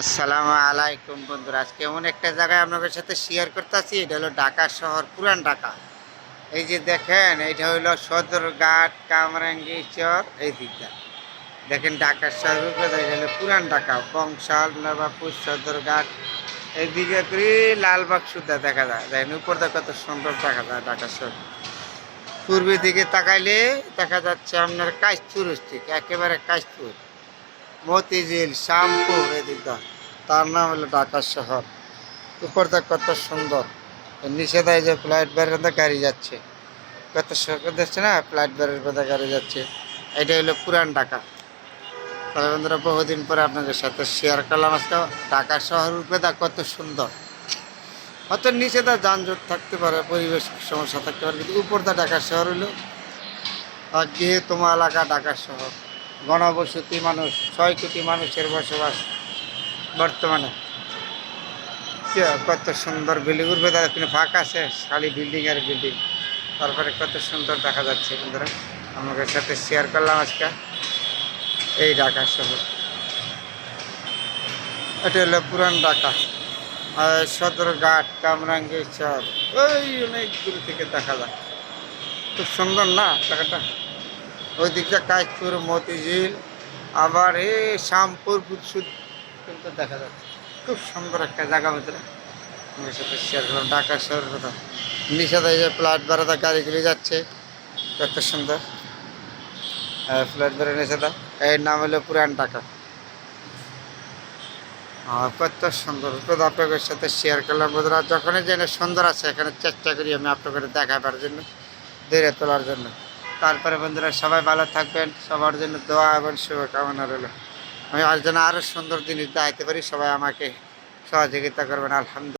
আসসালামু আলাইকুম বন্ধুরা, আজকে এমন একটা জায়গায় আপনাদের সাথে শেয়ার করতেছি। এটা হলো ঢাকা শহর, পুরান ঢাকা। এই যে দেখেন, এইটা হইলো সদরঘাট কামরাঙ্গি চর। এই দিকটা দেখেন ঢাকা শহর, এটা হলো পুরান ঢাকা, বংশাল, নবাবপুর, সদরঘাট। এইদিকে করে লালবাগ সুদ্ধা দেখা যায়। দেখেন উপরটা কত সুন্দর দেখা যায় ঢাকা শহর। পূর্বে দিকে তাকাইলে দেখা যাচ্ছে আপনার কাশপুর থেকে একেবারে কাশপুর, মতিঝিল, শ্যামপুর, এদিকটা তার নাম হলো ঢাকা শহর। উপরটা কত সুন্দর। নিচে দেয় যে ফ্লাইট বেরোতে গাড়ি যাচ্ছে, কত সুন্দর দেখছে না, ফ্লাইট বেরোতে গাড়ি যাচ্ছে। এটা হলো পুরান ঢাকা। তাহলে বন্ধুরা, বহুদিন পরে আপনাদের সাথে শেয়ার করলাম আজকে ঢাকা শহর। উপরেটা কত সুন্দর। হয়তো নিচে দা যানজট থাকতে পারে, পরিবেশ সমস্যা থাকতে পারে, কিন্তু উপরটা ঢাকা শহর হলো তোমার এলাকা ঢাকা শহর। গণবসতি মানুষ, 6 কোটি মানুষের বসবাস বর্তমানে। কত সুন্দর বিল্ডিং, উঠবে তাদের কিন্তু ফাঁকা আছে, খালি বিল্ডিং আর বিল্ডিং। তারপরে কত সুন্দর দেখা যাচ্ছে বন্ধুরা, আমাদের সাথে শেয়ার করলাম আজকে এই ঢাকা শহর। এটা হলো পুরান ঢাকা, সদরঘাট, কামরাঙ্গি চর। ওই অনেক দূর থেকে দেখা যায়, খুব সুন্দর না ঢাকাটা। ওই দিকটা কাশপুর, মতিঝিল, আবার এই শ্যামপুর বুৎসুদ কিন্তু দেখা যাচ্ছে। খুব সুন্দর একটা জায়গা ভিতরে আমার সাথে শেয়ার করলাম ঢাকা শহরের কথা। নিচে দেয় যে ফ্লাইট বেড়াতে গাড়িগুলি যাচ্ছে, কত সুন্দর। ফ্লাইট বেড়ে নিচে দেয়, এর নাম হলো পুরান ঢাকা। কত সুন্দর আপনাদের সাথে শেয়ার করলাম বন্ধুরা। যখনই যেন সুন্দর আছে, এখানে চেষ্টা করি আমি আপনাদের দেখাবার জন্য, ধীরে তোলার জন্য। তারপরে বন্ধুরা, সবাই ভালো থাকবেন, সবার জন্য দোয়া এবং শুভকামনা রইল। আমি আজ যেন আরও সুন্দর জিনিস দেখাতে পারি, সবাই আমাকে সহযোগিতা করবেন। আলহামদুলিল্লাহ।